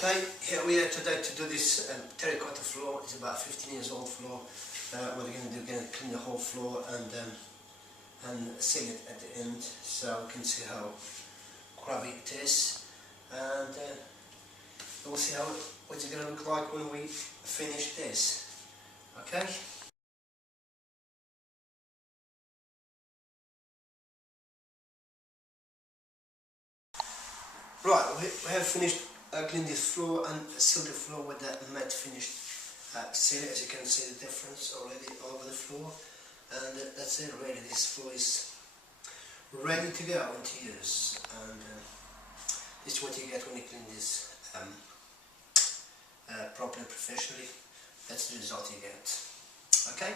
Okay, here we are today to do this terracotta floor. It's about 15 years old floor. What we're going to do, we're going to clean the whole floor and seal it at the end, so we can see how grubby it is, and we'll see what it's going to look like when we finish this. Okay. Right, we have finished cleaning this floor and sealed the floor with that matte finished seal. As you can see the difference already all over the floor, and that's it really. This floor is ready to go and to use, and this is what you get when you clean this properly, professionally. That's the result you get. Okay.